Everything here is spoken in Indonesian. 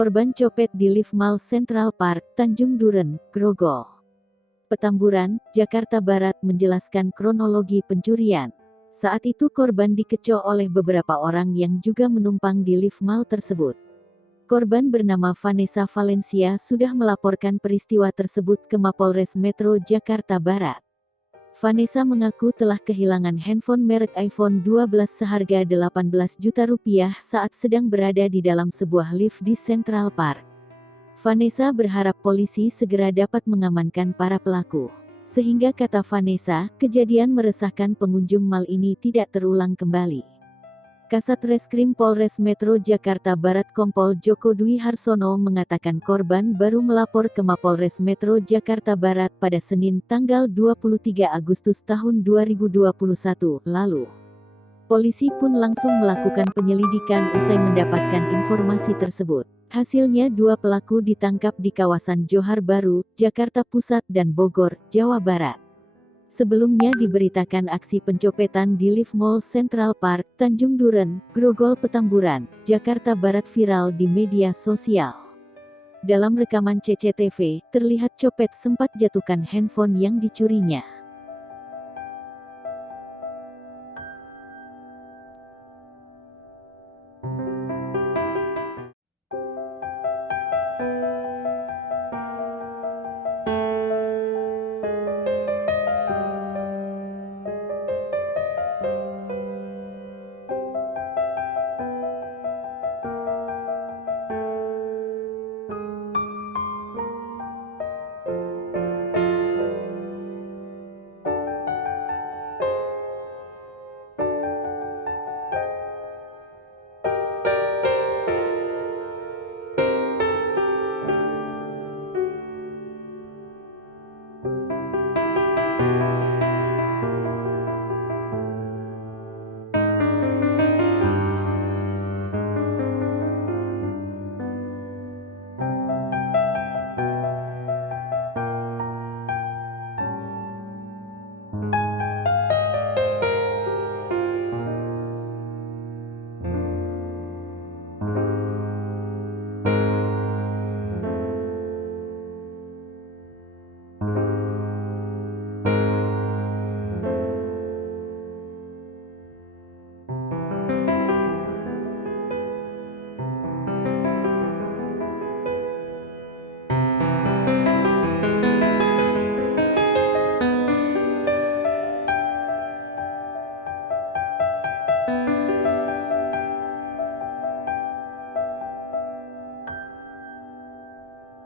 Korban copet di lift Mall Central Park, Tanjung Duren, Grogol, Petamburan, Jakarta Barat menjelaskan kronologi pencurian. Saat itu korban dikecoh oleh beberapa orang yang juga menumpang di lift mall tersebut. Korban bernama Vanessa Valencia sudah melaporkan peristiwa tersebut ke Mapolres Metro Jakarta Barat. Vanessa mengaku telah kehilangan handphone merek iPhone 12 seharga 18 juta rupiah saat sedang berada di dalam sebuah lift di Central Park. Vanessa berharap polisi segera dapat mengamankan para pelaku. Sehingga kata Vanessa, kejadian meresahkan pengunjung mal ini tidak terulang kembali. Kasat Reskrim Polres Metro Jakarta Barat Kompol Joko Dwi Harsono mengatakan korban baru melapor ke Mapolres Metro Jakarta Barat pada Senin tanggal 23 Agustus tahun 2021 lalu. Polisi pun langsung melakukan penyelidikan usai mendapatkan informasi tersebut. Hasilnya 2 pelaku ditangkap di kawasan Johar Baru, Jakarta Pusat dan Bogor, Jawa Barat. Sebelumnya diberitakan aksi pencopetan di lift Mall Central Park, Tanjung Duren, Grogol Petamburan, Jakarta Barat viral di media sosial. Dalam rekaman CCTV, terlihat copet sempat jatuhkan handphone yang dicurinya.